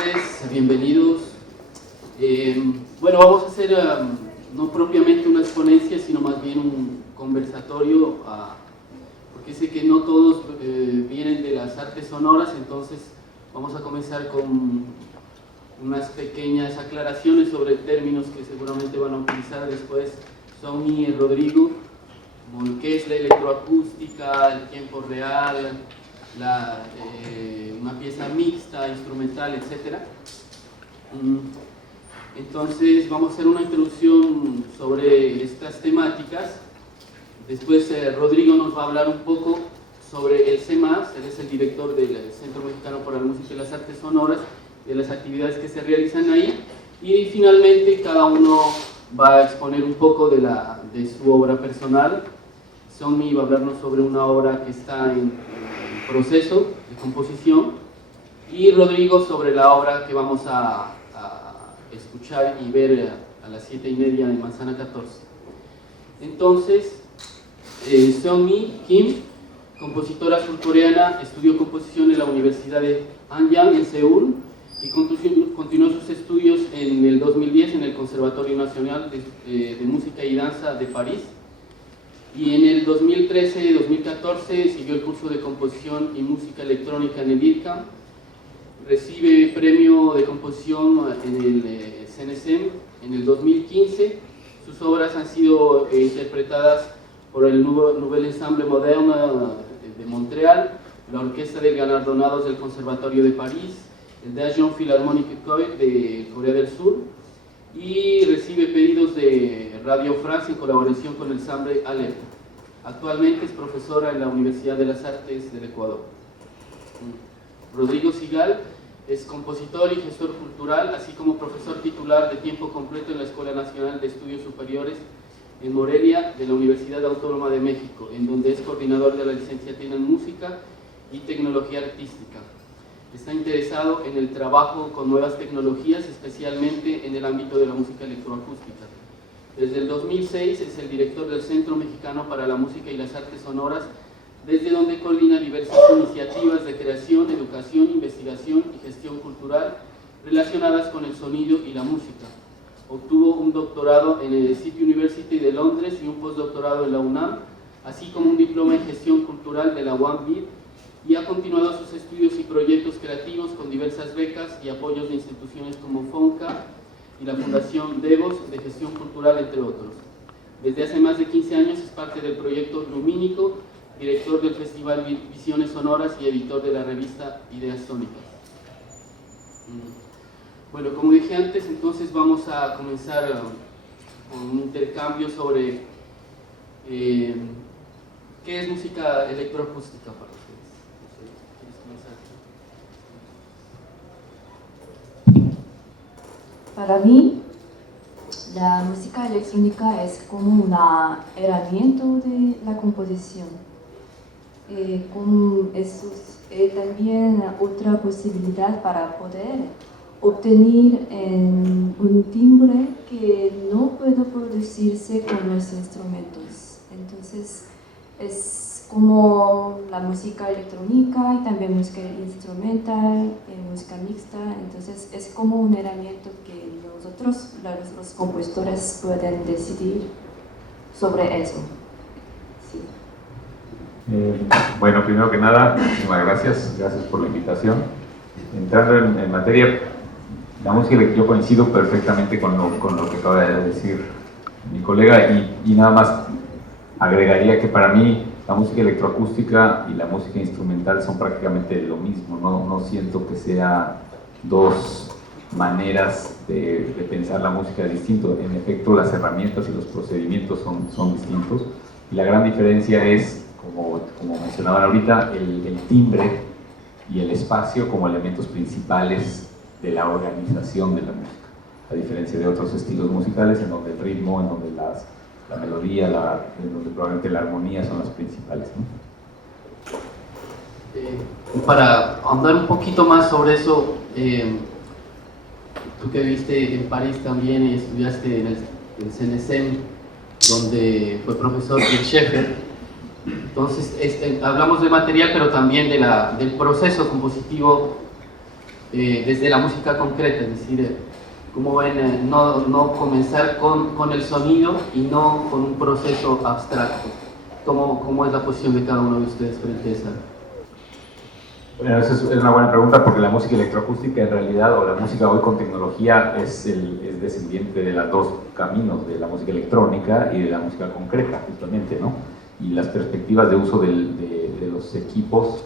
tardes, bienvenidos. Bueno, vamos a hacer no propiamente una exponencia, sino más bien un conversatorio, porque sé que no todos vienen de las artes sonoras, entonces vamos a comenzar con unas pequeñas aclaraciones sobre términos que seguramente van a utilizar después Somi y Rodrigo, como qué es la electroacústica, el tiempo real, una pieza mixta, instrumental, etc. Entonces vamos a hacer una introducción sobre estas temáticas. Después Rodrigo nos va a hablar un poco sobre el CEMAS, él es el director del Centro Mexicano para la Música y las Artes Sonoras, de las actividades que se realizan ahí, y finalmente cada uno va a exponer un poco de su obra personal. Somi va a hablarnos sobre una obra que está en proceso de composición, y Rodrigo sobre la obra que vamos a escuchar y ver a las 7:30 de Manzana 14. Entonces, Somi Kim, compositora surcoreana, estudió composición en la Universidad de Hanyang en Seúl y continuó sus estudios en el 2010 en el Conservatorio Nacional de Música y Danza de París, y en el 2013-2014 siguió el curso de composición y música electrónica en el IRCAM. Recibe premio de composición en el CNSM en el 2015. Sus obras han sido interpretadas por el Nouvel Ensemble Moderne de Montreal, la Orquesta de Galardonados del Conservatorio de París, el Daejeon Philharmonic Choir de Corea del Sur, y recibe pedidos de Radio France en colaboración con el Ensemble Aleppo. Actualmente es profesora en la Universidad de las Artes del Ecuador. Rodrigo Sigal es compositor y gestor cultural, así como profesor titular de tiempo completo en la Escuela Nacional de Estudios Superiores en Morelia de la Universidad Autónoma de México, en donde es coordinador de la licenciatura en Música y Tecnología Artística. Está interesado en el trabajo con nuevas tecnologías, especialmente en el ámbito de la música electroacústica. Desde el 2006 es el director del Centro Mexicano para la Música y las Artes Sonoras, desde donde coordina diversas iniciativas de creación, educación, investigación y gestión cultural relacionadas con el sonido y la música. Obtuvo un doctorado en el City University de Londres y un postdoctorado en la UNAM, así como un diploma en gestión cultural de la UAM-BID, y ha continuado sus estudios y proyectos creativos con diversas becas y apoyos de instituciones como FONCA y la Fundación Devos de Gestión Cultural, entre otros. Desde hace más de 15 años es parte del proyecto Lumínico, director del Festival Visiones Sonoras y editor de la revista Ideas Sónicas. Bueno, como dije antes, entonces vamos a comenzar con un intercambio sobre qué es música electroacústica para ustedes. ¿Quieres comenzar? Para mí, la música electrónica es como una herramienta de la composición. Es también otra posibilidad para poder obtener un timbre que no puede producirse con los instrumentos. Entonces, es como la música electrónica y también música instrumental, música mixta. Entonces, es como una herramienta que nosotros, los compositores, pueden decidir sobre eso. Sí. Bueno, primero que nada, muchísimas gracias por la invitación. Entrando en materia, la música, yo coincido perfectamente con lo que acaba de decir mi colega, y nada más agregaría que para mí la música electroacústica y la música instrumental son prácticamente lo mismo. No siento que sea dos maneras de pensar la música distinto. En efecto, las herramientas y los procedimientos son distintos, y la gran diferencia es, como mencionaban ahorita, el timbre y el espacio como elementos principales de la organización de la música, a diferencia de otros estilos musicales en donde el ritmo, en donde la melodía, en donde probablemente la armonía son las principales, ¿no? Para ahondar un poquito más sobre eso, tú que viviste en París también y estudiaste en el CNSM, donde fue profesor de Schaeffer. Entonces, hablamos de material, pero también del proceso compositivo desde la música concreta, es decir, cómo ven no comenzar con el sonido y no con un proceso abstracto. ¿Cómo es la posición de cada uno de ustedes frente a esa? Bueno, esa es una buena pregunta porque la música electroacústica en realidad, o la música hoy con tecnología, es descendiente de los dos caminos, de la música electrónica y de la música concreta, justamente, ¿no? Y las perspectivas de uso de los equipos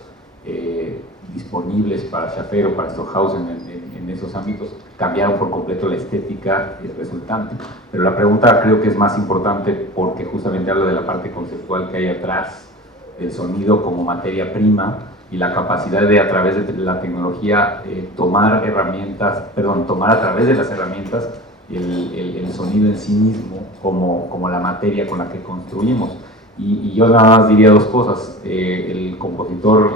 disponibles para Schaeffer o para Stockhausen en esos ámbitos cambiaron por completo la estética resultante. Pero la pregunta creo que es más importante porque justamente habla de la parte conceptual que hay atrás del sonido como materia prima y la capacidad de a través de la tecnología tomar a través de las herramientas el sonido en sí mismo como la materia con la que construimos. Y yo nada más diría dos cosas. El compositor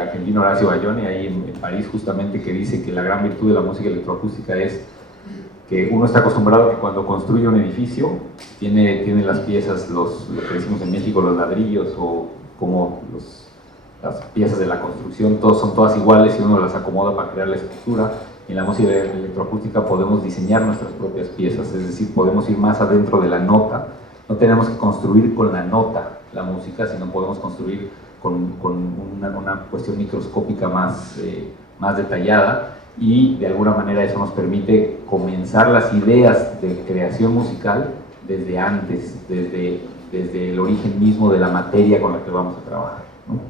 argentino Horacio Bayoni, ahí en París, justamente, que dice que la gran virtud de la música electroacústica es que uno está acostumbrado a que cuando construye un edificio tiene las piezas, lo que decimos en México, los ladrillos, o como las piezas de la construcción, son todas iguales y uno las acomoda para crear la estructura. En la música electroacústica podemos diseñar nuestras propias piezas, es decir, podemos ir más adentro de la nota. No tenemos que construir con la nota la música, sino podemos construir con una cuestión microscópica más detallada, y de alguna manera eso nos permite comenzar las ideas de creación musical desde antes, desde el origen mismo de la materia con la que vamos a trabajar, ¿no?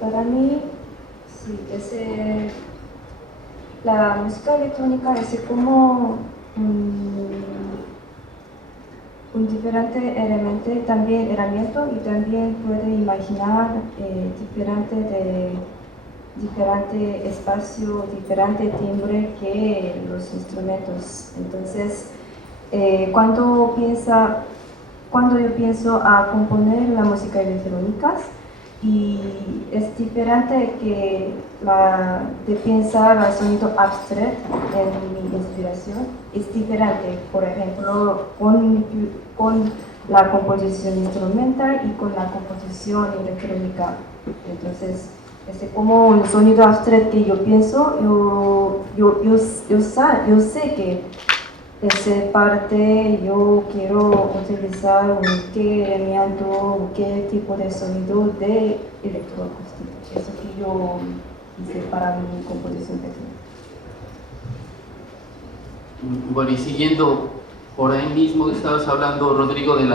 Para mí, sí, la música electrónica es como un diferente herramienta y también puede imaginar diferente espacio, diferente timbre que los instrumentos. Entonces, cuando yo pienso a componer la música electrónica, y es diferente de pensar al sonido abstracto en mi inspiración. Es diferente, por ejemplo, con la composición instrumental y con la composición electrónica. Entonces, es como un sonido abstracto que yo pienso, yo sé que esa parte yo quiero utilizar qué herramienta, qué tipo de sonido de electroacústica. Eso que yo hice para mi composición personal. Bueno, y siguiendo por ahí mismo, estabas hablando, Rodrigo, del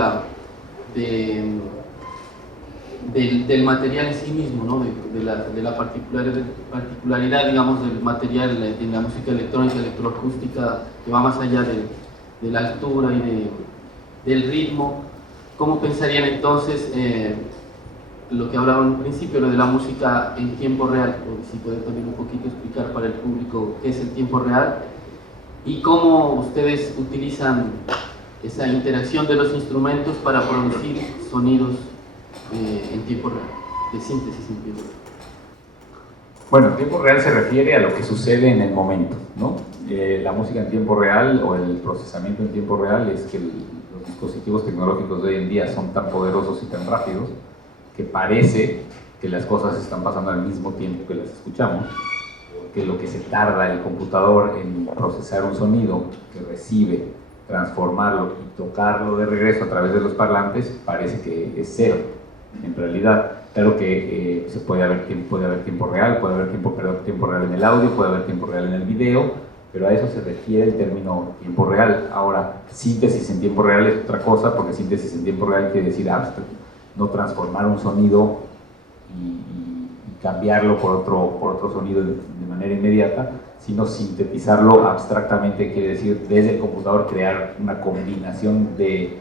material en sí mismo, ¿no? de la particularidad, digamos, del material en la música electrónica, electroacústica, que va más allá de la altura y del ritmo. ¿Cómo pensarían entonces lo que hablaban al principio, lo de la música en tiempo real? O si pueden también un poquito explicar para el público qué es el tiempo real y cómo ustedes utilizan esa interacción de los instrumentos para producir sonidos en tiempo real, de síntesis en tiempo real. Bueno, tiempo real se refiere a lo que sucede en el momento, ¿no? La música en tiempo real o el procesamiento en tiempo real es que los dispositivos tecnológicos de hoy en día son tan poderosos y tan rápidos que parece que las cosas están pasando al mismo tiempo que las escuchamos, que lo que se tarda el computador en procesar un sonido que recibe, transformarlo y tocarlo de regreso a través de los parlantes parece que es cero. En realidad, claro que puede haber tiempo real, puede haber tiempo real en el audio, puede haber tiempo real en el video, pero a eso se refiere el término tiempo real. Ahora, síntesis en tiempo real es otra cosa, porque síntesis en tiempo real quiere decir no transformar un sonido y cambiarlo por otro sonido de manera inmediata, sino sintetizarlo abstractamente, quiere decir desde el computador crear una combinación de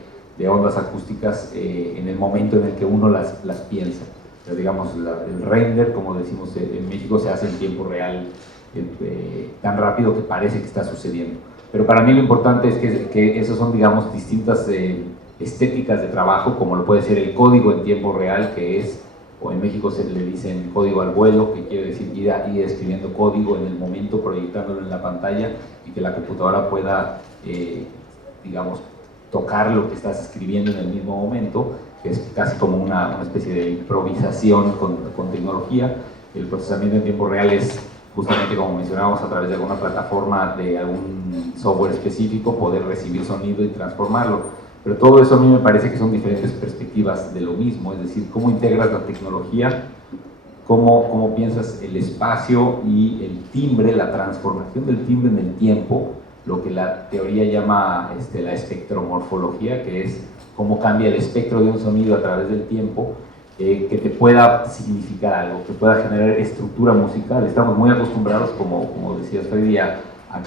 ondas acústicas en el momento en el que uno las piensa. Pero digamos, el render, como decimos en México, se hace en tiempo real tan rápido que parece que está sucediendo. Pero para mí lo importante es que esos son, digamos, distintas estéticas de trabajo, como lo puede ser el código en tiempo real, que es, o en México se le dicen código al vuelo, que quiere decir ir escribiendo código en el momento, proyectándolo en la pantalla y que la computadora pueda, digamos, tocar lo que estás escribiendo en el mismo momento, que es casi como una especie de improvisación con tecnología. el procesamiento en tiempo real es justamente, como mencionábamos, a través de alguna plataforma, de algún software específico, poder recibir sonido y transformarlo. Pero todo eso a mí me parece que son diferentes perspectivas de lo mismo, es decir, cómo integras la tecnología, cómo piensas el espacio y el timbre, la transformación del timbre en el tiempo, lo que la teoría llama la espectromorfología, que es cómo cambia el espectro de un sonido a través del tiempo, que te pueda significar algo, que pueda generar estructura musical. Estamos muy acostumbrados, como decías Freddy, a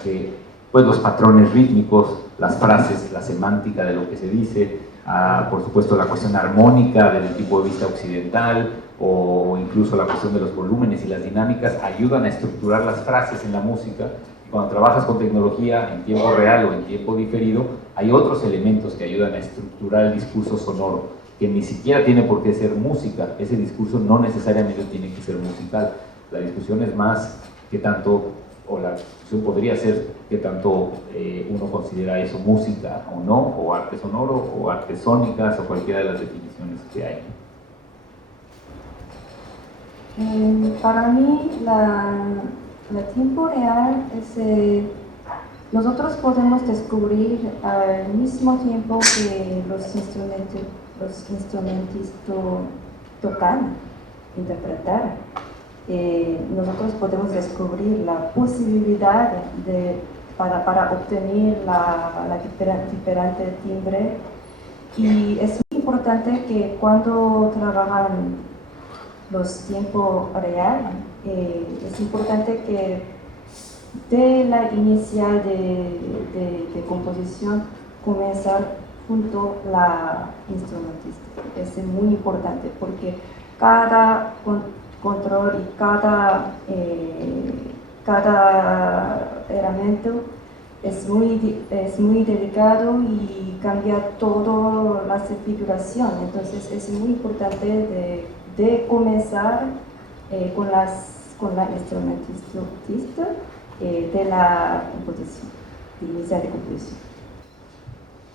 que pues, los patrones rítmicos, las frases, la semántica de lo que se dice, por supuesto la cuestión armónica desde el tipo de vista occidental, o incluso la cuestión de los volúmenes y las dinámicas ayudan a estructurar las frases en la música. Cuando trabajas con tecnología en tiempo real o en tiempo diferido, hay otros elementos que ayudan a estructurar el discurso sonoro, que ni siquiera tiene por qué ser música. Ese discurso no necesariamente tiene que ser musical. La discusión es más qué tanto, o la discusión podría ser qué tanto uno considera eso música o no, o arte sonoro, o artes sónicas, o cualquiera de las definiciones que hay. Para mí, el tiempo real es, nosotros podemos descubrir al mismo tiempo que los instrumentistas tocan, interpretar. Nosotros podemos descubrir la posibilidad para obtener la diferente timbre, y es muy importante que cuando trabajan los tiempos real, es importante que de la inicial de composición comenzar junto la instrumentista. Es muy importante porque cada control y cada elemento es muy delicado y cambia toda la configuración. Entonces es muy importante de comenzar con la instrumentista de la composición, de iniciar de composición.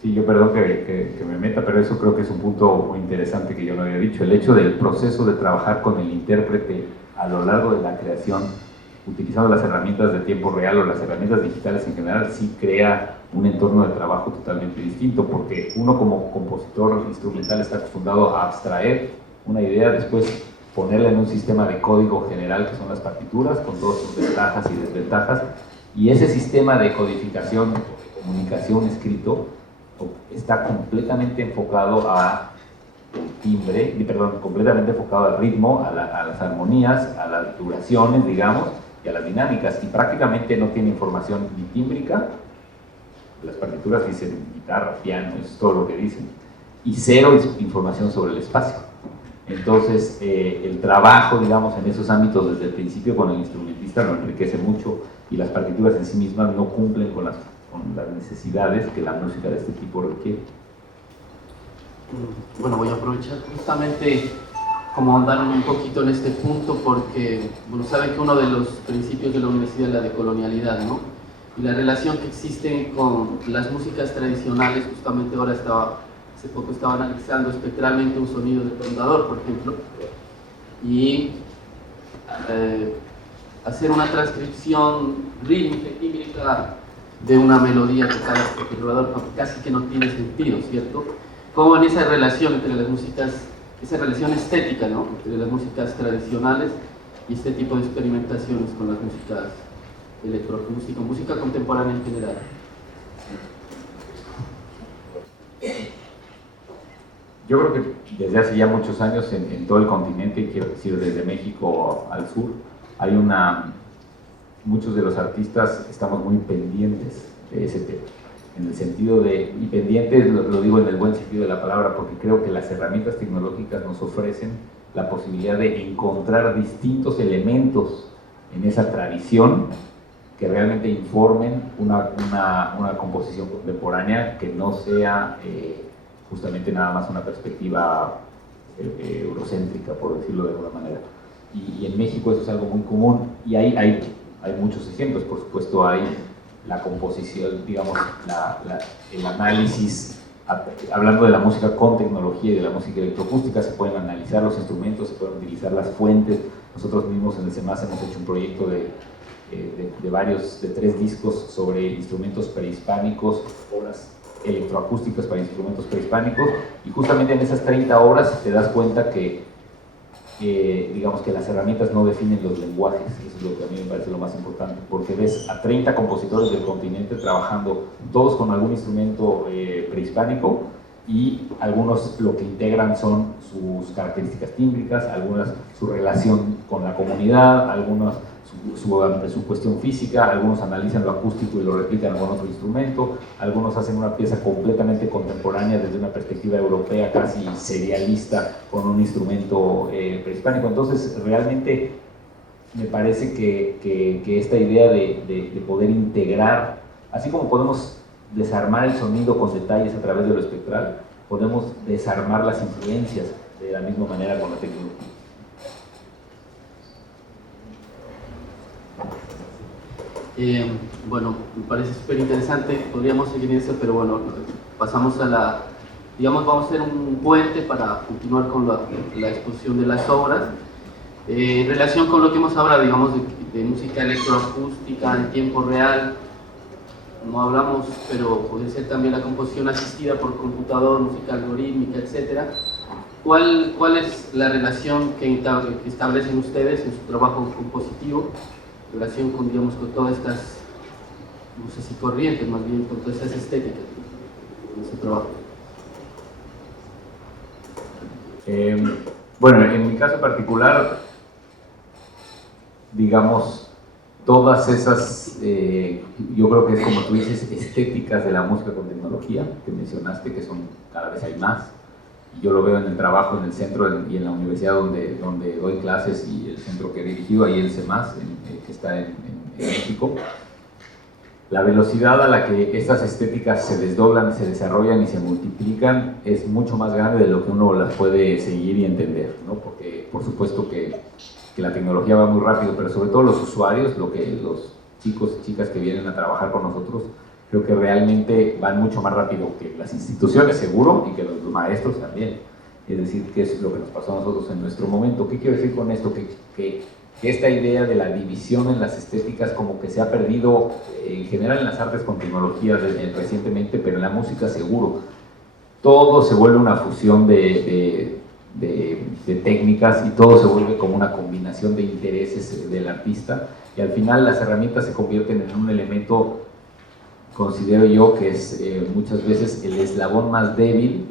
Sí, yo perdón que me meta, pero eso creo que es un punto muy interesante que yo no había dicho. El hecho del proceso de trabajar con el intérprete a lo largo de la creación, utilizando las herramientas de tiempo real o las herramientas digitales en general, sí crea un entorno de trabajo totalmente distinto, porque uno como compositor instrumental está acostumbrado a abstraer una idea, después ponerla en un sistema de código general que son las partituras, con todas sus ventajas y desventajas, y ese sistema de codificación, de comunicación escrito, está completamente enfocado a timbre, completamente enfocado al ritmo, a las armonías, a las duraciones, digamos, y a las dinámicas, y prácticamente no tiene información ni tímbrica. Las partituras dicen guitarra, piano, eso es todo lo que dicen, y cero información sobre el espacio. Entonces, el trabajo, digamos, en esos ámbitos desde el principio con el instrumentista lo enriquece mucho, y las partituras en sí mismas no cumplen con las necesidades que la música de este tipo requiere. Bueno, voy a aprovechar justamente como andar un poquito en este punto porque, bueno, saben que uno de los principios de la universidad es la decolonialidad, ¿no? Y la relación que existe con las músicas tradicionales, justamente ahora hace poco estaba analizando espectralmente un sonido de rondador, por ejemplo, y hacer una transcripción rítmica y tímbrica de una melodía tocada por el rondador casi que no tiene sentido, ¿cierto? Como en esa relación entre las músicas, esa relación estética, ¿no?, entre las músicas tradicionales y este tipo de experimentaciones con las músicas electroacústicas, música contemporánea en general. Yo creo que desde hace ya muchos años en todo el continente, quiero decir desde México al sur, muchos de los artistas estamos muy pendientes de ese tema, en el sentido de, y pendientes lo digo en el buen sentido de la palabra, porque creo que las herramientas tecnológicas nos ofrecen la posibilidad de encontrar distintos elementos en esa tradición que realmente informen una composición contemporánea que no sea justamente nada más una perspectiva eurocéntrica, por decirlo de alguna manera. Y en México eso es algo muy común, y hay muchos ejemplos. Por supuesto hay la composición, digamos, el análisis hablando de la música con tecnología y de la música electroacústica, se pueden analizar los instrumentos, se pueden utilizar las fuentes. Nosotros mismos en el CEMAS hemos hecho un proyecto de 3 discos sobre instrumentos prehispánicos, obras electroacústicas para instrumentos prehispánicos, y justamente en esas 30 obras te das cuenta que digamos que las herramientas no definen los lenguajes. Eso es lo que a mí me parece lo más importante, porque ves a 30 compositores del continente trabajando todos con algún instrumento prehispánico, y algunos lo que integran son sus características tímbricas, algunas su relación con la comunidad, algunas su cuestión física, algunos analizan lo acústico y lo replican con otro instrumento, algunos hacen una pieza completamente contemporánea desde una perspectiva europea, casi serialista, con un instrumento prehispánico. Entonces, realmente me parece que esta idea de poder integrar, así como podemos desarmar el sonido con detalles a través de lo espectral, podemos desarmar las influencias de la misma manera con la tecnología. Bueno, me parece súper interesante, podríamos seguir en eso, pero bueno, pasamos a digamos, vamos a hacer un puente para continuar con la exposición de las obras. En relación con lo que hemos hablado, digamos, de música electroacústica en tiempo real, no hablamos, pero puede ser también la composición asistida por computador, música algorítmica, etc. ¿Cuál es la relación que establecen ustedes en su trabajo compositivo, en relación con, digamos, con todas estas, no sé si corrientes, más bien con todas estas estéticas en su trabajo? Bueno, en mi caso particular, digamos, todas esas, yo creo que es como tú dices, estéticas de la música con tecnología que mencionaste, que son cada vez hay más. Y yo lo veo en el trabajo, en el centro y en la universidad donde doy clases, y el centro que he dirigido, ahí el CEMAS, que está en México. La velocidad a la que estas estéticas se desdoblan, se desarrollan y se multiplican es mucho más grande de lo que uno las puede seguir y entender, ¿no? Porque por supuesto que la tecnología va muy rápido, pero sobre todo los usuarios, los chicos y chicas que vienen a trabajar con nosotros, creo que realmente van mucho más rápido que las instituciones, seguro, y que los maestros también. Es decir, ¿qué es lo que nos pasó a nosotros en nuestro momento? ¿Qué quiero decir con esto? Que esta idea de la división en las estéticas como que se ha perdido en general en las artes con tecnología recientemente, pero en la música seguro. Todo se vuelve una fusión de técnicas, y todo se vuelve como una combinación de intereses del artista, y al final las herramientas se convierten en un elemento, considero yo, que es muchas veces el eslabón más débil.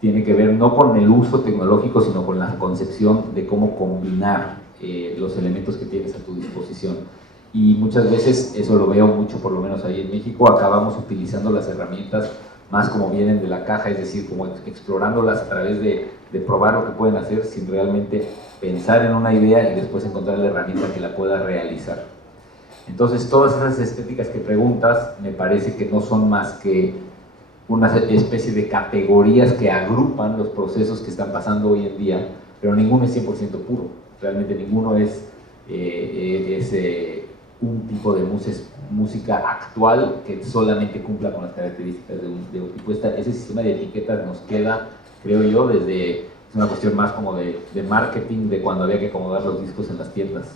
Tiene que ver no con el uso tecnológico, sino con la concepción de cómo combinar los elementos que tienes a tu disposición. Y muchas veces, eso lo veo mucho, por lo menos ahí en México, acabamos utilizando las herramientas más como vienen de la caja, es decir, como explorándolas a través de probar lo que pueden hacer, sin realmente pensar en una idea y después encontrar la herramienta que la pueda realizar. Entonces, todas esas estéticas que preguntas me parece que no son más que una especie de categorías que agrupan los procesos que están pasando hoy en día, pero ninguno es 100% puro. Realmente ninguno es un tipo de música actual que solamente cumpla con las características de un tipo. Ese sistema de etiquetas nos queda, creo yo, es una cuestión más como de marketing, de cuando había que acomodar los discos en las tiendas.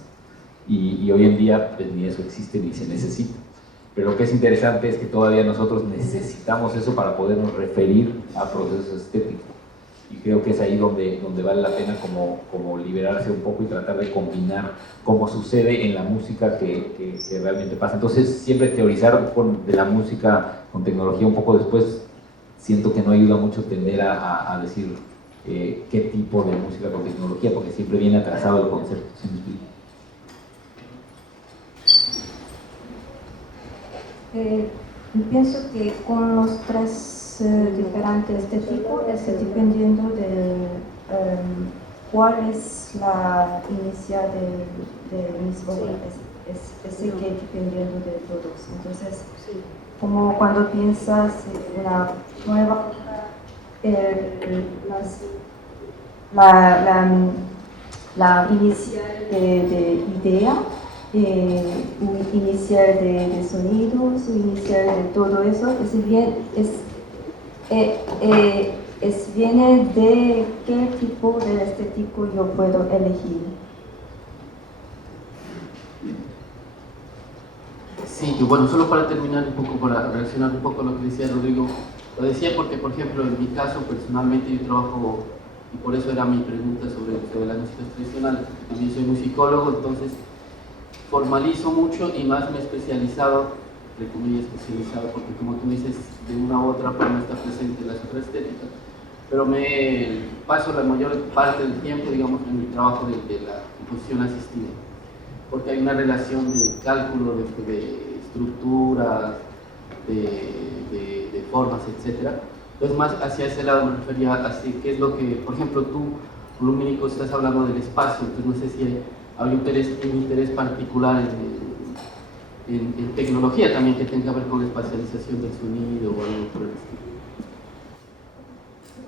Y hoy en día pues, ni eso existe ni se necesita. Pero lo que es interesante es que todavía nosotros necesitamos eso para podernos referir a procesos estéticos. Y creo que es ahí donde vale la pena como liberarse un poco y tratar de combinar como sucede en la música que realmente pasa. Entonces, siempre teorizar de la música con tecnología un poco después, siento que no ayuda mucho tender a decir qué tipo de música con tecnología, porque siempre viene atrasado el concepto. ¿Sí me explico? Pienso que con los 3 diferentes tipos es dependiendo de cuál es la inicial del mismo, es que dependiendo de todos. Entonces, como cuando piensas en una nueva, la inicial de idea, inicial de sonidos, inicial de todo eso, es Viene de qué tipo de estético yo puedo elegir. Sí, y bueno, solo para terminar un poco, para reaccionar un poco a lo que decía Rodrigo, lo decía porque, por ejemplo, en mi caso, personalmente yo trabajo, y por eso era mi pregunta sobre las músicas tradicionales, porque también soy musicólogo, entonces formalizo mucho y más me he especializado, entre comillas especializado, porque como tú dices, de una u otra forma está presente la supraestética, pero me paso la mayor parte del tiempo, digamos, en mi trabajo de la composición asistida, porque hay una relación de cálculo, de estructuras, de formas, etc. Entonces más hacia ese lado me refería, así que es lo que, por ejemplo, tú, Lumínico, estás hablando del espacio, entonces no sé si hay un interés particular en tecnología también que tenga que ver con la espacialización del sonido o algo por el estilo.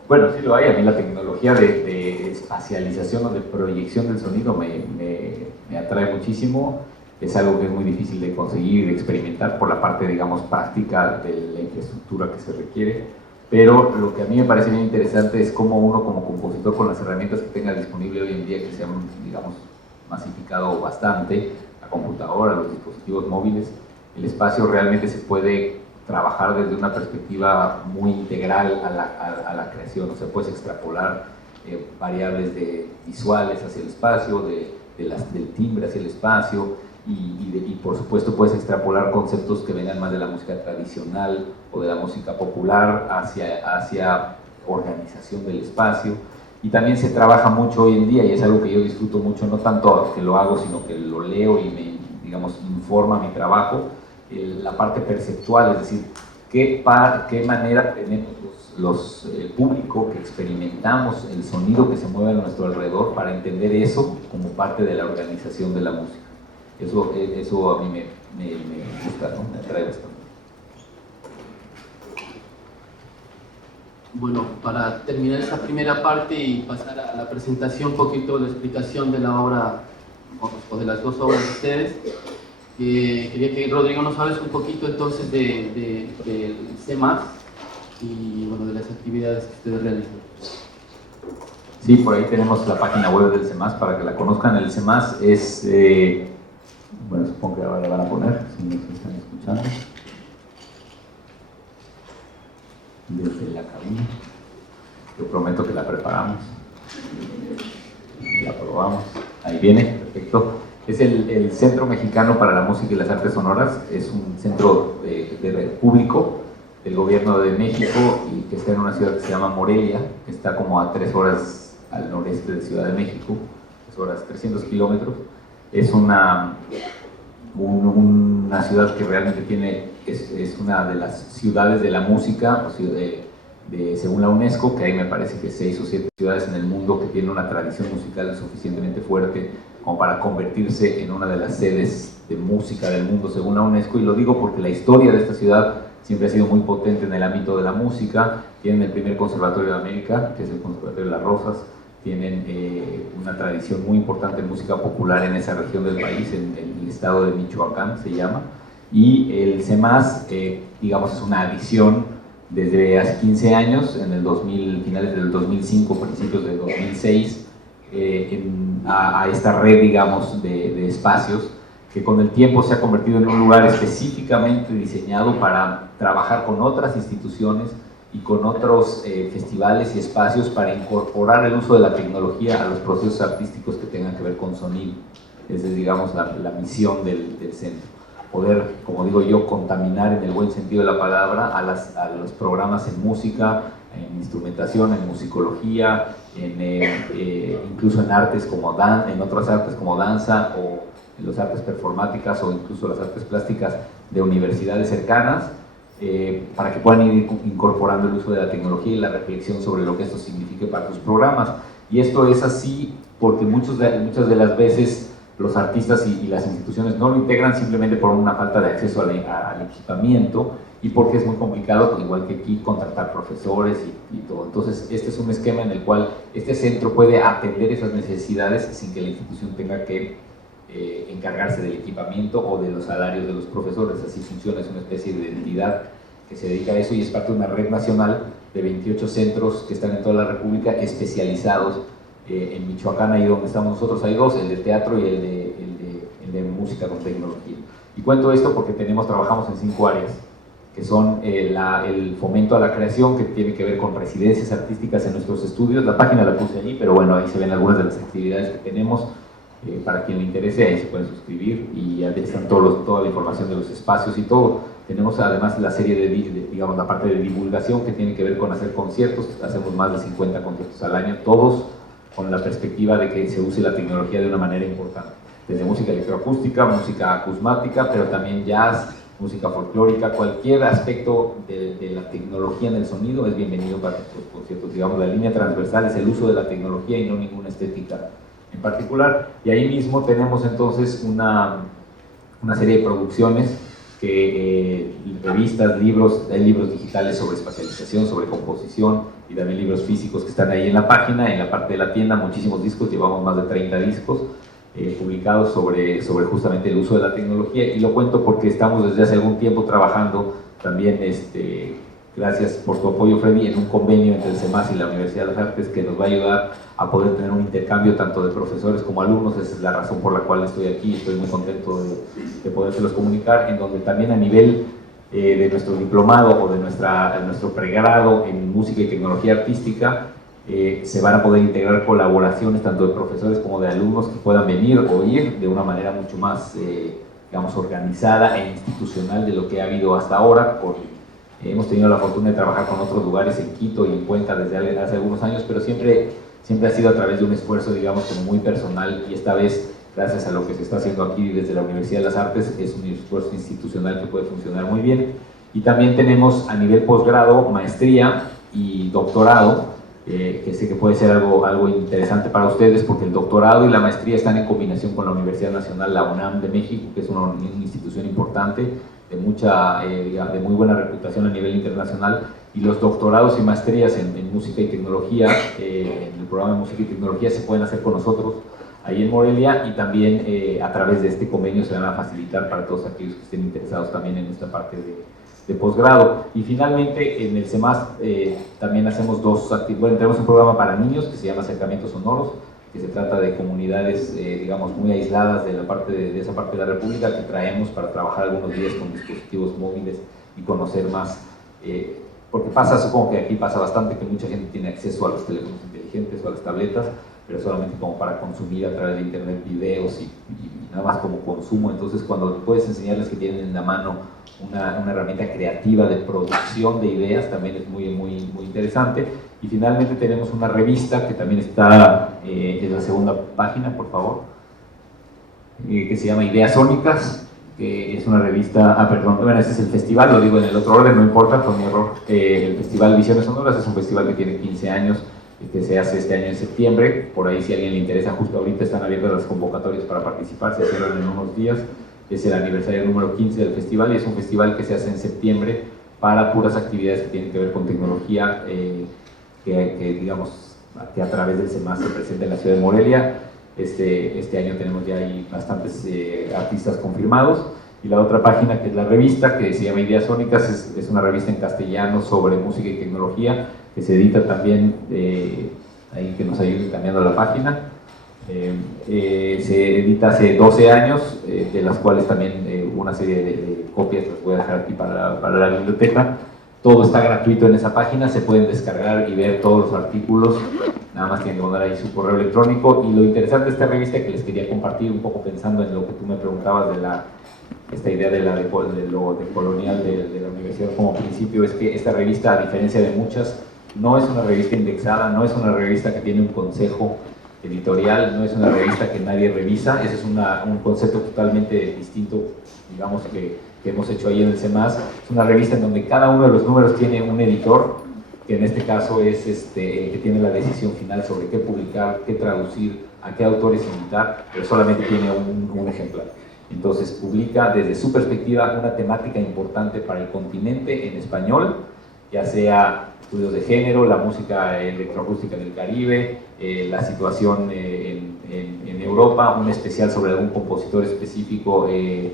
Bueno, sí lo hay. A mí la tecnología de espacialización o de proyección del sonido me atrae muchísimo. Es algo que es muy difícil de conseguir y de experimentar por la parte, digamos, práctica de la infraestructura que se requiere. Pero lo que a mí me parece bien interesante es cómo uno como compositor, con las herramientas que tenga disponible hoy en día, que se han, digamos, masificado bastante, la computadora, los dispositivos móviles, el espacio realmente se puede trabajar desde una perspectiva muy integral a la creación. O sea, puedes extrapolar variables visuales hacia el espacio, del timbre hacia el espacio, y por supuesto puedes extrapolar conceptos que vengan más de la música tradicional o de la música popular hacia organización del espacio. Y también se trabaja mucho hoy en día, y es algo que yo disfruto mucho, no tanto que lo hago, sino que lo leo y me, digamos, informa mi trabajo, la parte perceptual, es decir, qué manera tenemos el público que experimentamos el sonido que se mueve a nuestro alrededor para entender eso como parte de la organización de la música. Eso a mí me gusta, ¿no? Me atrae bastante. Bueno, para terminar esta primera parte y pasar a la presentación, un poquito de la explicación de la obra, o de las dos obras de ustedes, quería que Rodrigo nos hables un poquito entonces del CEMAS y bueno, de las actividades que ustedes realizan. Sí, por ahí tenemos la página web del CEMAS para que la conozcan. El CEMAS es, bueno, supongo que ahora la van a poner, si nos están escuchando, desde la cabina. Yo prometo que la preparamos, la probamos. Ahí viene, perfecto. Es el Centro Mexicano para la Música y las Artes Sonoras. Es un centro público del gobierno de México y que está en una ciudad que se llama Morelia, que está como a 3 horas al noreste de Ciudad de México, 3 horas, 300 kilómetros. Es una ciudad que realmente es una de las ciudades de la música, según la UNESCO, que hay me parece que 6 o 7 ciudades en el mundo que tienen una tradición musical suficientemente fuerte como para convertirse en una de las sedes de música del mundo según la UNESCO. Y lo digo porque la historia de esta ciudad siempre ha sido muy potente en el ámbito de la música. Tienen el primer conservatorio de América, que es el Conservatorio de Las Rosas. Tienen una tradición muy importante en música popular en esa región del país, en el estado de Michoacán se llama. Y el CEMAS, digamos, es una adición desde hace 15 años, en el 2000, finales del 2005, principios del 2006, a esta red, digamos, de espacios que con el tiempo se ha convertido en un lugar específicamente diseñado para trabajar con otras instituciones y con otros festivales y espacios para incorporar el uso de la tecnología a los procesos artísticos que tengan que ver con sonido. Esa es, digamos, la misión del centro. Poder, como digo yo, contaminar en el buen sentido de la palabra a los programas en música, en instrumentación, en musicología, incluso en artes como en otras artes como danza, o en las artes performáticas, o incluso las artes plásticas de universidades cercanas, para que puedan ir incorporando el uso de la tecnología y la reflexión sobre lo que esto signifique para sus programas. Y esto es así porque muchas de las veces los artistas y las instituciones no lo integran simplemente por una falta de acceso al equipamiento, y porque es muy complicado, igual que aquí, contratar profesores y todo. Entonces, este es un esquema en el cual este centro puede atender esas necesidades sin que la institución tenga que encargarse del equipamiento o de los salarios de los profesores. Así funciona, es una especie de entidad que se dedica a eso y es parte de una red nacional de 28 centros que están en toda la República especializados. En Michoacán, ahí donde estamos nosotros, hay dos, el de teatro y el de música con tecnología. Y cuento esto porque trabajamos en 5 áreas, que son el fomento a la creación, que tiene que ver con residencias artísticas en nuestros estudios. La página la puse allí, pero bueno, ahí se ven algunas de las actividades que tenemos. Para quien le interese, ahí se pueden suscribir y ya están toda la información de los espacios y todo. Tenemos además la serie digamos, la parte de divulgación que tiene que ver con hacer conciertos. Hacemos más de 50 conciertos al año, todos con la perspectiva de que se use la tecnología de una manera importante. Desde música electroacústica, música acusmática, pero también jazz, música folclórica, cualquier aspecto de la tecnología en el sonido es bienvenido para nuestros conciertos. Digamos, la línea transversal es el uso de la tecnología y no ninguna estética en particular. Y ahí mismo tenemos entonces una serie de producciones, revistas, libros, hay libros digitales sobre espacialización, sobre composición, y también libros físicos que están ahí en la página. En la parte de la tienda, muchísimos discos, llevamos más de 30 discos publicados sobre justamente el uso de la tecnología, y lo cuento porque estamos desde hace algún tiempo trabajando también, gracias por tu apoyo, Freddy, en un convenio entre el CEMAS y la Universidad de las Artes que nos va a ayudar a poder tener un intercambio tanto de profesores como alumnos. Esa es la razón por la cual estoy aquí, estoy muy contento de podérselos comunicar, en donde también a nivel de nuestro diplomado o de nuestro pregrado en música y tecnología artística, se van a poder integrar colaboraciones tanto de profesores como de alumnos que puedan venir o ir de una manera mucho más, digamos, organizada e institucional de lo que ha habido hasta ahora. Hemos tenido la fortuna de trabajar con otros lugares en Quito y en Cuenca desde hace algunos años, pero siempre ha sido a través de un esfuerzo, digamos, como muy personal, y esta vez, gracias a lo que se está haciendo aquí desde la Universidad de las Artes, es un esfuerzo institucional que puede funcionar muy bien. Y también tenemos a nivel posgrado, maestría y doctorado, que sé que puede ser algo interesante para ustedes, porque el doctorado y la maestría están en combinación con la Universidad Nacional, la UNAM de México, que es una institución importante, de muy buena reputación a nivel internacional, y los doctorados y maestrías en música y tecnología, en el programa de música y tecnología, se pueden hacer con nosotros ahí en Morelia, y también a través de este convenio se van a facilitar para todos aquellos que estén interesados también en esta parte de posgrado. Y finalmente en el CEMAS también hacemos tenemos un programa para niños que se llama Acercamientos Sonoros, que se trata de comunidades, digamos, muy aisladas de esa parte de la República, que traemos para trabajar algunos días con dispositivos móviles y conocer más, porque supongo que aquí pasa bastante, que mucha gente tiene acceso a los teléfonos inteligentes o a las tabletas, pero solamente como para consumir a través de internet videos y nada más como consumo. Entonces, cuando puedes enseñarles que tienen en la mano una herramienta creativa de producción de ideas, también es muy, muy, muy interesante. Y finalmente tenemos una revista que también está en la segunda página, por favor, que se llama Ideas Sónicas, que es una revista, bueno, este es el festival, lo digo en el otro orden, no importa, fue mi error. El Festival Visiones Sonoras es un festival que tiene 15 años, que se hace este año en septiembre. Por ahí, si a alguien le interesa, justo ahorita están abiertas las convocatorias para participar, se cierran en unos días. Es el aniversario número 15 del festival, y es un festival que se hace en septiembre para puras actividades que tienen que ver con tecnología, digamos, que a través del CEMAS se presenta en la ciudad de Morelia. Este año tenemos ya ahí bastantes artistas confirmados. Y la otra página, que es la revista, que se llama Ideas Sónicas, es una revista en castellano sobre música y tecnología, que se edita también, ahí que nos ayuden cambiando la página. Se edita hace 12 años, de las cuales también una serie de copias las voy a dejar aquí para la biblioteca. Todo está gratuito en esa página, se pueden descargar y ver todos los artículos, nada más tienen que mandar ahí su correo electrónico. Y lo interesante de esta revista, que les quería compartir un poco pensando en lo que tú me preguntabas de esta idea de lo colonial de la universidad como principio, es que esta revista, a diferencia de muchas, no es una revista indexada, no es una revista que tiene un consejo editorial, no es una revista que nadie revisa. Ese es un concepto totalmente distinto, digamos, que hemos hecho ahí en el CEMAS. Es una revista en donde cada uno de los números tiene un editor, que en este caso es el que tiene la decisión final sobre qué publicar, qué traducir, a qué autores invitar, pero solamente tiene un ejemplar. Entonces publica desde su perspectiva una temática importante para el continente en español, ya sea estudios de género, la música electroacústica del Caribe, la situación en Europa, un especial sobre algún compositor específico en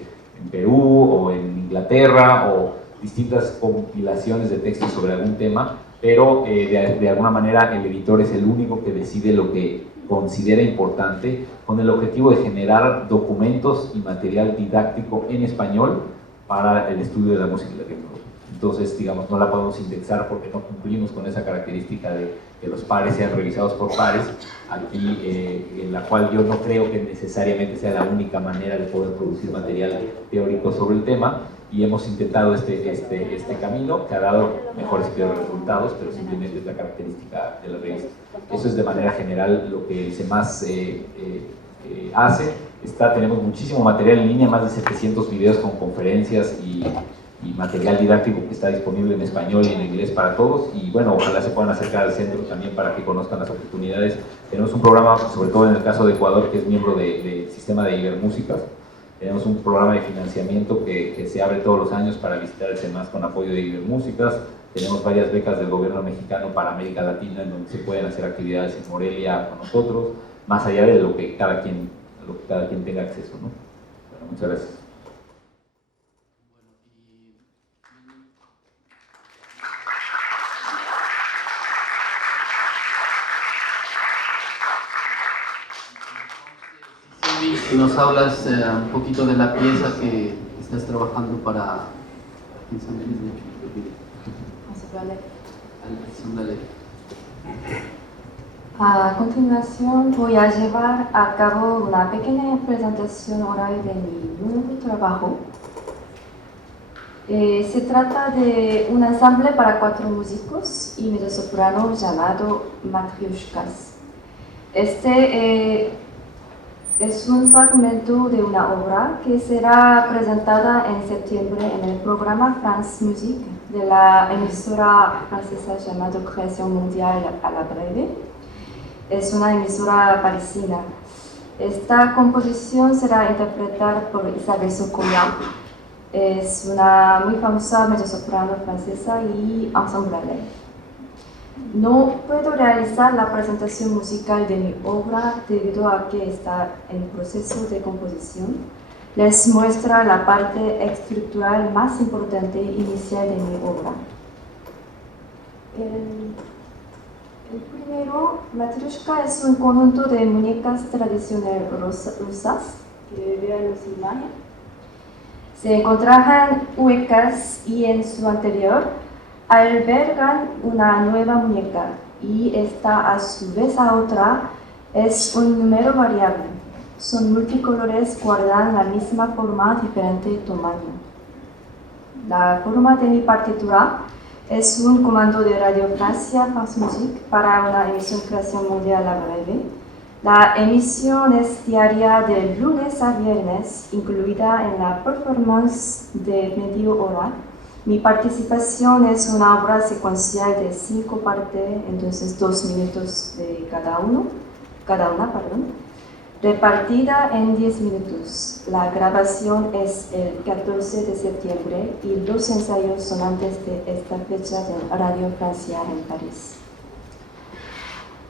Perú o en Inglaterra, o distintas compilaciones de textos sobre algún tema, pero de alguna manera el editor es el único que decide lo que considera importante, con el objetivo de generar documentos y material didáctico en español para el estudio de la música y la tecnología. Entonces, digamos, no la podemos indexar porque no cumplimos con esa característica de que los pares sean revisados por pares, aquí en la cual yo no creo que necesariamente sea la única manera de poder producir material teórico sobre el tema, y hemos intentado este camino que ha dado mejores y peores resultados, pero simplemente es la característica de la revista. Eso es de manera general lo que el CEMAS hace. Tenemos muchísimo material en línea, más de 700 videos con conferencias y material didáctico que está disponible en español y en inglés para todos, y bueno, ojalá se puedan acercar al centro también para que conozcan las oportunidades. Tenemos un programa, sobre todo en el caso de Ecuador, que es miembro del sistema de Ibermúsicas. Tenemos un programa de financiamiento que se abre todos los años para visitar el CEMAS con apoyo de Ibermúsicas. Tenemos varias becas del gobierno mexicano para América Latina, en donde se pueden hacer actividades en Morelia con nosotros, más allá de lo que cada quien tenga acceso, ¿no? Bueno, muchas gracias. Si nos hablas un poquito de la pieza que estás trabajando para A continuación voy a llevar a cabo una pequeña presentación oral de mi nuevo trabajo. Se trata de un ensamble para 4 músicos y mezzosoprano llamado Matrioshkas. Es un fragmento de una obra que será presentada en septiembre en el programa France Musique de la emisora francesa llamada Creación Mundial a la Breve. Es una emisora parisina. Esta composición será interpretada por Isabelle Socola. Es una muy famosa mezzosoprano francesa y ensemble. No puedo realizar la presentación musical de mi obra debido a que está en proceso de composición. Les muestra la parte estructural más importante inicial de mi obra. El primero, Matryoshka, es un conjunto de muñecas tradicionales rusas que vean las imágenes. Se encontraban huecas y en su interior albergan una nueva muñeca, y esta a su vez a otra es un número variable. Son multicolores, guardan la misma forma, diferente tamaño. La forma de mi partitura es un comando de Radio Francia, France Musique, para una emisión Creación Mundial a la Breve. La emisión es diaria de lunes a viernes, incluida en la performance de media hora. Mi participación es una obra secuencial de 5 partes, entonces 2 minutos de cada una, repartida en 10 minutos. La grabación es el 14 de septiembre y los ensayos son antes de esta fecha en Radio Francia en París.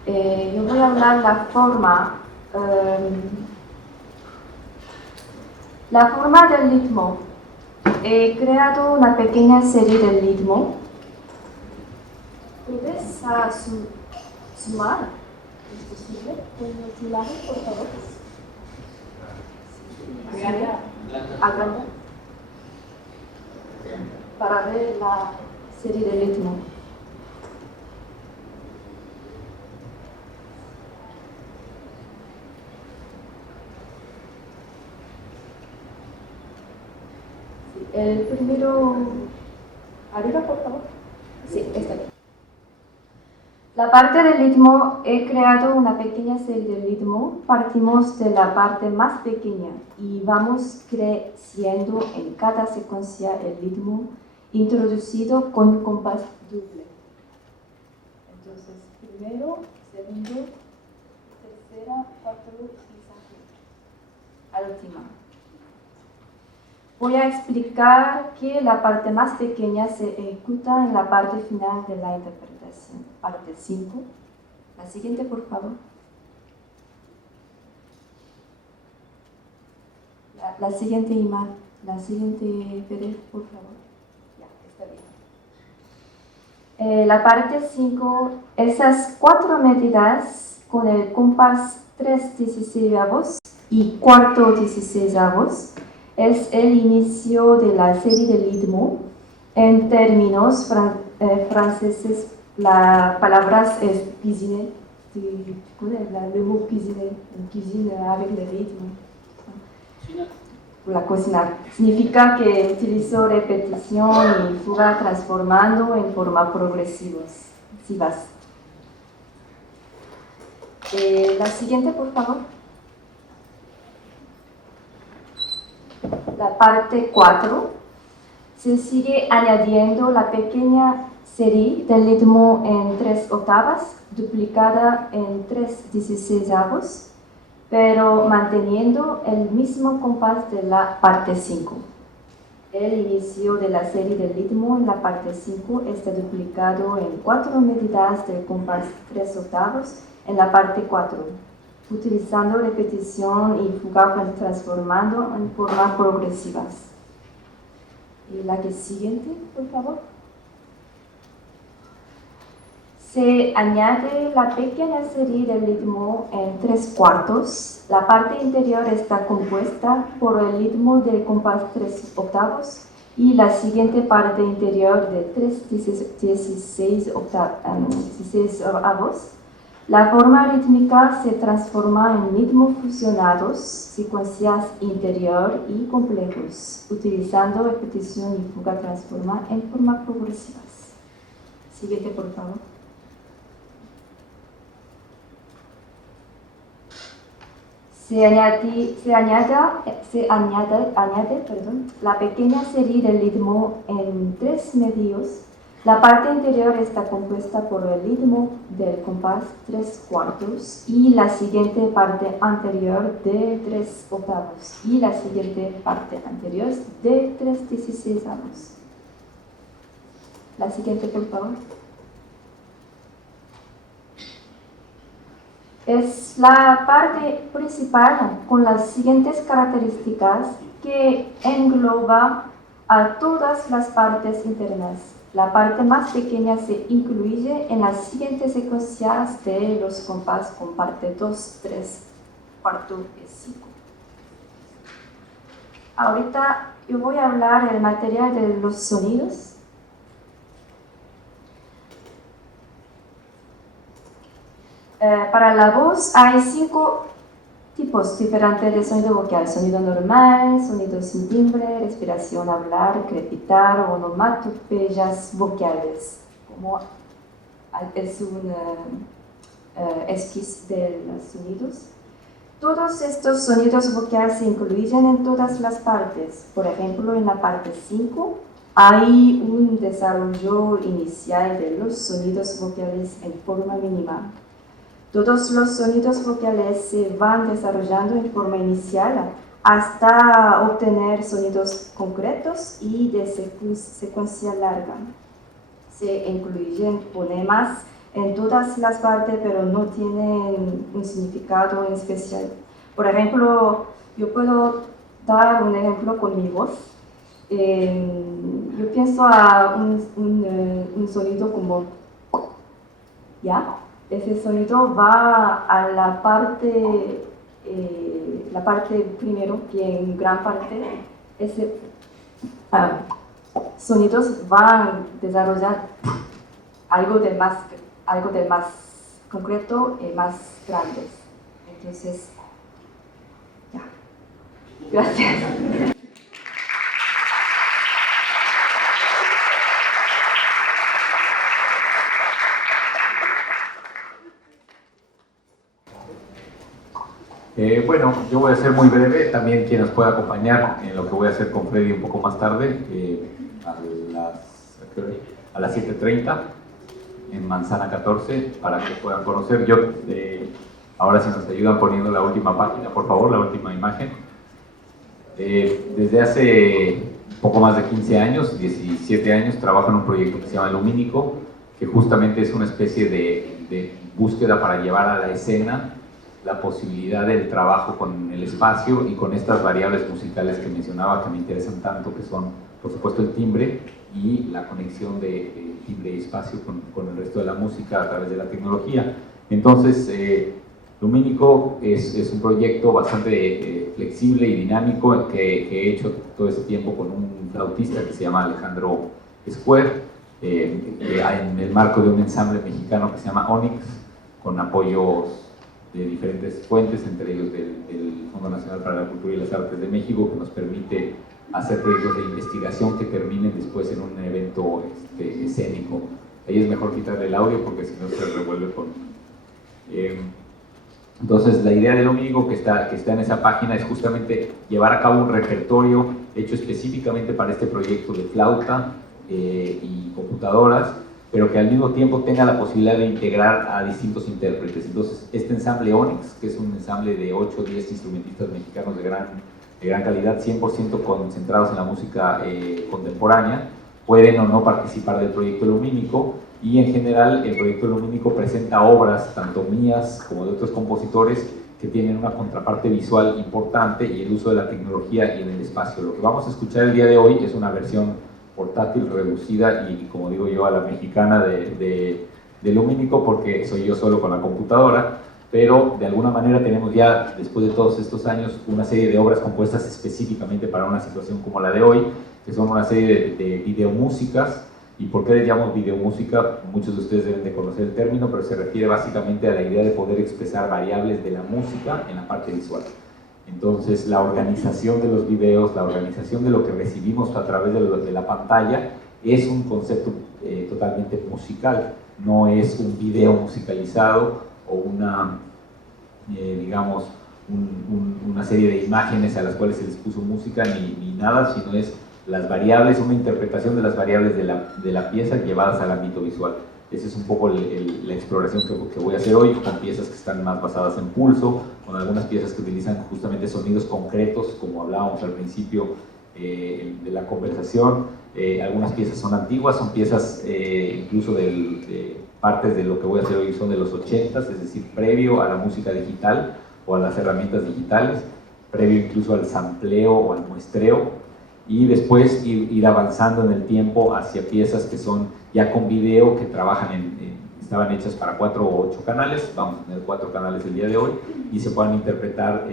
Yo voy a hablar la forma del ritmo. He creado una pequeña serie del ritmo. ¿Puedes sumar? ¿Es posible? ¿Puedes imagen, por favor? Agrandar. Para ver la serie del ritmo. El primero, arriba por favor. Sí, está bien. La parte del ritmo, he creado una pequeña serie de ritmo. Partimos de la parte más pequeña y vamos creciendo en cada secuencia el ritmo introducido con compás doble. Entonces, primero, segundo, tercera, cuarto y última. Voy a explicar que la parte más pequeña se ejecuta en la parte final de la interpretación, parte 5. La siguiente, por favor. La siguiente imagen, la siguiente PDF, por favor. Ya, está bien. La parte 5, esas 4 medidas con el compás 3/16 y cuarto 16, es el inicio de la serie de ritmo. En términos franceses, la palabra es cuisine, le mot cuisine, cuisine avec le rythme. La cocinar. Significa que utilizo repetición y fuga transformando en forma progresivas. La siguiente, por favor. La parte 4. Se sigue añadiendo la pequeña serie del ritmo en 3/8, duplicada en 3/16, pero manteniendo el mismo compás de la parte 5. El inicio de la serie del ritmo en la parte 5 está duplicado en 4 medidas del compás 3/8 en la parte 4, utilizando repetición y fuga transformando en formas progresivas. Y la que siguiente, por favor. Se añade la pequeña serie del ritmo en 3/4. La parte interior está compuesta por el ritmo del compás 3/8 y la siguiente parte interior de 3/16. La forma rítmica se transforma en ritmos fusionados, secuencias interior y complejos, utilizando repetición y fuga transforma en formas progresivas. Siguiente, por favor. Se añade la pequeña serie del ritmo en 3 medios. La parte interior está compuesta por el ritmo del compás 3/4 y la siguiente parte anterior de 3/8 y la siguiente parte anterior de 3/16. La siguiente, por favor. Es la parte principal con las siguientes características que engloba a todas las partes internas. La parte más pequeña se incluye en las siguientes secuencias de los compás con parte 2, 3, cuarto y 5. Ahorita yo voy a hablar del material de los sonidos. Para la voz hay 5 tipos diferentes de sonido vocal: sonido normal, sonido sin timbre, respiración, hablar, crepitar, onomatopeyas vocales, como es un esquís de los sonidos. Todos estos sonidos vocales se incluyen en todas las partes. Por ejemplo, en la parte 5 hay un desarrollo inicial de los sonidos vocales en forma mínima. Todos los sonidos vocales se van desarrollando en forma inicial hasta obtener sonidos concretos y de secuencia larga. Se incluyen fonemas en todas las partes, pero no tienen un significado en especial. Por ejemplo, yo puedo dar un ejemplo con mi voz. Yo pienso a un sonido como ¿ya? Ese sonido va a la parte primero, que en gran parte ese sonidos van a desarrollar algo de más concreto y más grandes. Entonces, ya. Gracias. Bueno, yo voy a ser muy breve, también quien nos pueda acompañar en lo que voy a hacer con Freddy un poco más tarde, a las 7:30 en Manzana 14, para que puedan conocer. Ahora si nos ayudan poniendo la última página, por favor, la última imagen. Desde hace poco más de 15 años, 17 años, trabajo en un proyecto que se llama Lumínico, que justamente es una especie de búsqueda para llevar a la escena la posibilidad del trabajo con el espacio y con estas variables musicales que mencionaba, que me interesan tanto, que son, por supuesto, el timbre, y la conexión de timbre y espacio con el resto de la música a través de la tecnología. Entonces, Lumínico es un proyecto bastante flexible y dinámico que he hecho todo este tiempo con un flautista que se llama Alejandro Square, en el marco de un ensamble mexicano que se llama Onyx, con apoyos de diferentes fuentes, entre ellos del Fondo Nacional para la Cultura y las Artes de México, que nos permite hacer proyectos de investigación que terminen después en un evento escénico. Ahí es mejor quitarle el audio porque si no se revuelve con... Entonces, la idea de Lumínico que está en esa página es justamente llevar a cabo un repertorio hecho específicamente para este proyecto de flauta y computadoras, pero que al mismo tiempo tenga la posibilidad de integrar a distintos intérpretes. Entonces, este ensamble Onyx, que es un ensamble de 8 o 10 instrumentistas mexicanos de gran calidad, 100% concentrados en la música contemporánea, pueden o no participar del proyecto Lumínico, y en general el proyecto Lumínico presenta obras, tanto mías como de otros compositores, que tienen una contraparte visual importante y el uso de la tecnología y en el espacio. Lo que vamos a escuchar el día de hoy es una versión portátil, reducida y, como digo yo, a la mexicana de Lumínico, porque soy yo solo con la computadora, pero de alguna manera tenemos ya, después de todos estos años, una serie de obras compuestas específicamente para una situación como la de hoy, que son una serie de videomúsicas. ¿Y por qué les llamo videomúsica? Muchos de ustedes deben de conocer el término, pero se refiere básicamente a la idea de poder expresar variables de la música en la parte visual. Entonces, la organización de los videos, la organización de lo que recibimos a través de la pantalla es un concepto totalmente musical, no es un video musicalizado o una, digamos, una serie de imágenes a las cuales se les puso música ni nada, sino es las variables, una interpretación de las variables de la pieza llevadas al ámbito visual. Esa es un poco la exploración que voy a hacer hoy, con piezas que están más basadas en pulso, con algunas piezas que utilizan justamente sonidos concretos, como hablábamos al principio de la conversación. Algunas piezas son antiguas, son piezas incluso partes de lo que voy a hacer hoy son de los 80s, es decir, previo a la música digital o a las herramientas digitales, previo incluso al sampleo o al muestreo, y después ir avanzando en el tiempo hacia piezas que son ya con video, que trabajan estaban hechas para 4 o 8 canales, vamos a tener 4 canales el día de hoy, y se puedan interpretar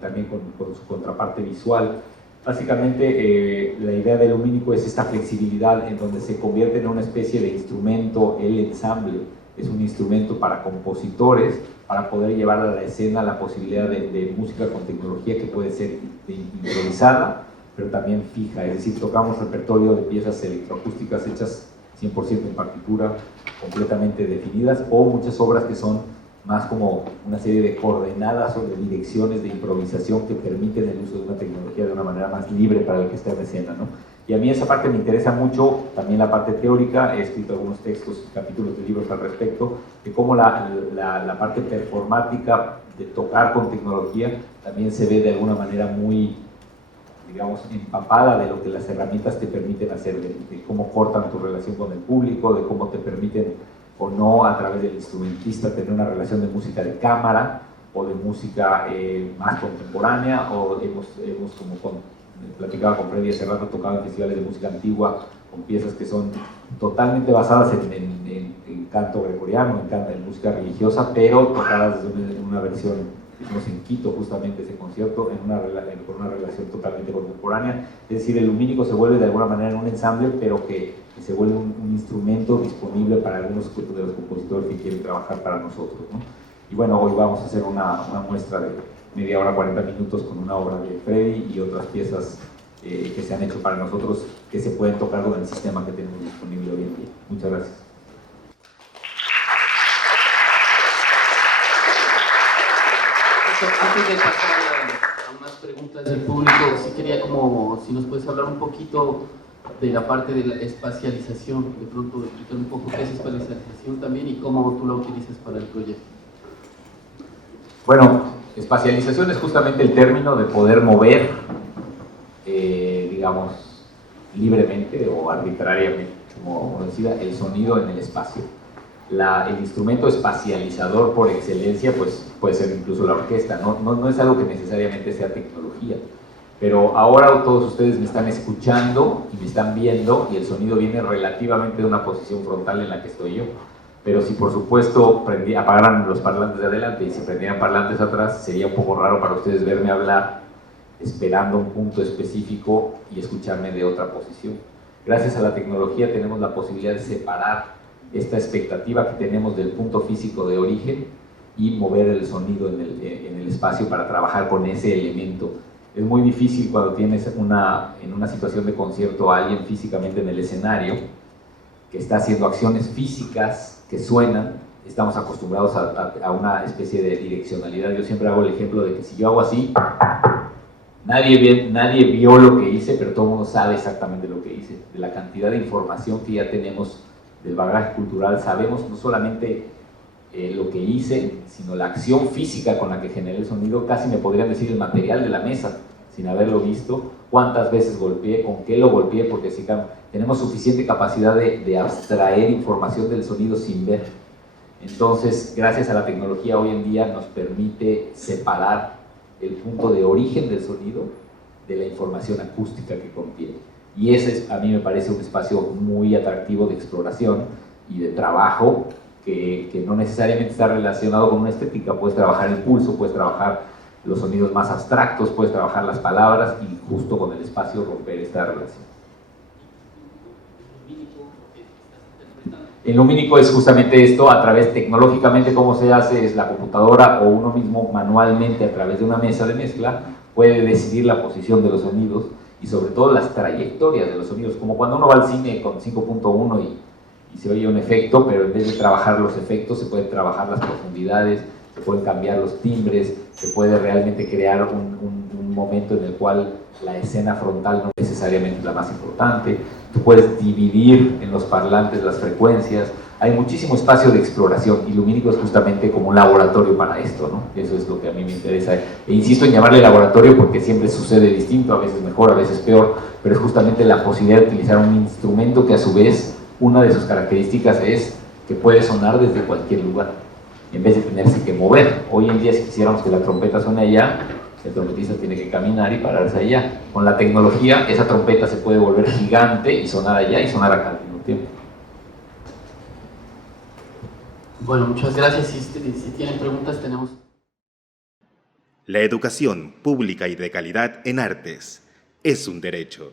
también con su contraparte visual. Básicamente, la idea de Lumínico es esta flexibilidad en donde se convierte en una especie de instrumento. El ensamble es un instrumento para compositores, para poder llevar a la escena la posibilidad de música con tecnología que puede ser improvisada, pero también fija, es decir, tocamos repertorio de piezas electroacústicas hechas 100% en partitura, completamente definidas, o muchas obras que son más como una serie de coordenadas o de direcciones de improvisación que permiten el uso de una tecnología de una manera más libre para el que está en escena, ¿no? Y a mí esa parte me interesa mucho, también la parte teórica. He escrito algunos textos, capítulos de libros al respecto, de cómo la parte performática de tocar con tecnología también se ve de alguna manera muy, digamos, empapada de lo que las herramientas te permiten hacer, de cómo cortan tu relación con el público, de cómo te permiten o no a través del instrumentista tener una relación de música de cámara o de música más contemporánea, o hemos como platicaba con Freddy hace rato, tocado en festivales de música antigua con piezas que son totalmente basadas en canto gregoriano, en música religiosa, pero tocadas desde una versión. Hicimos en Quito justamente ese concierto con una relación totalmente contemporánea. Es decir, el Lumínico se vuelve de alguna manera un ensamble, pero que se vuelve un instrumento disponible para algunos de los compositores que quieren trabajar para nosotros, ¿no? Y bueno, hoy vamos a hacer una muestra de media hora, 40 minutos con una obra de Freddy y otras piezas que se han hecho para nosotros, que se pueden tocar con el sistema que tenemos disponible hoy en día. Muchas gracias. Antes de pasar a más preguntas del público, sí quería si nos puedes hablar un poquito de la parte de la espacialización, de pronto explicar un poco qué es espacialización también y cómo tú la utilizas para el proyecto. Bueno, espacialización es justamente el término de poder mover, digamos, libremente o arbitrariamente, como decía, el sonido en el espacio. El instrumento espacializador por excelencia pues puede ser incluso la orquesta, no es algo que necesariamente sea tecnología. Pero ahora todos ustedes me están escuchando y me están viendo y el sonido viene relativamente de una posición frontal en la que estoy yo. Pero si por supuesto apagaran los parlantes de adelante y se prendieran parlantes atrás, sería un poco raro para ustedes verme hablar esperando un punto específico y escucharme de otra posición. Gracias a la tecnología tenemos la posibilidad de separar esta expectativa que tenemos del punto físico de origen y mover el sonido en el espacio para trabajar con ese elemento. Es muy difícil cuando tienes en una situación de concierto a alguien físicamente en el escenario que está haciendo acciones físicas que suenan. Estamos acostumbrados a una especie de direccionalidad. Yo siempre hago el ejemplo de que si yo hago así, nadie vio lo que hice, pero todo el mundo sabe exactamente lo que hice. De la cantidad de información que ya tenemos del bagaje cultural, sabemos no solamente lo que hice, sino la acción física con la que generé el sonido. Casi me podrían decir el material de la mesa, sin haberlo visto, cuántas veces golpeé, con qué lo golpeé, porque si tenemos suficiente capacidad de abstraer información del sonido sin ver. Entonces, gracias a la tecnología hoy en día nos permite separar el punto de origen del sonido de la información acústica que contiene. Y ese a mí me parece un espacio muy atractivo de exploración y de trabajo que no necesariamente está relacionado con una estética. Puedes trabajar el pulso, puedes trabajar los sonidos más abstractos, puedes trabajar las palabras y justo con el espacio romper esta relación. El lumínico es justamente esto, a través tecnológicamente cómo se hace, es la computadora o uno mismo manualmente a través de una mesa de mezcla puede decidir la posición de los sonidos y sobre todo las trayectorias de los sonidos, como cuando uno va al cine con 5.1 y se oye un efecto, pero en vez de trabajar los efectos se pueden trabajar las profundidades, se pueden cambiar los timbres, se puede realmente crear un momento en el cual la escena frontal no necesariamente es la más importante. Tú puedes dividir en los parlantes las frecuencias. Hay muchísimo espacio de exploración y Lumínico es justamente como un laboratorio para esto, ¿no? Eso es lo que a mí me interesa. E insisto en llamarle laboratorio porque siempre sucede distinto, a veces mejor, a veces peor, pero es justamente la posibilidad de utilizar un instrumento que a su vez una de sus características es que puede sonar desde cualquier lugar, en vez de tenerse que mover. Hoy en día si quisiéramos que la trompeta suene allá, el trompetista tiene que caminar y pararse allá. Con la tecnología, esa trompeta se puede volver gigante y sonar allá y sonar acá al mismo tiempo. Bueno, muchas gracias. Si tienen preguntas, tenemos... La educación pública y de calidad en artes es un derecho.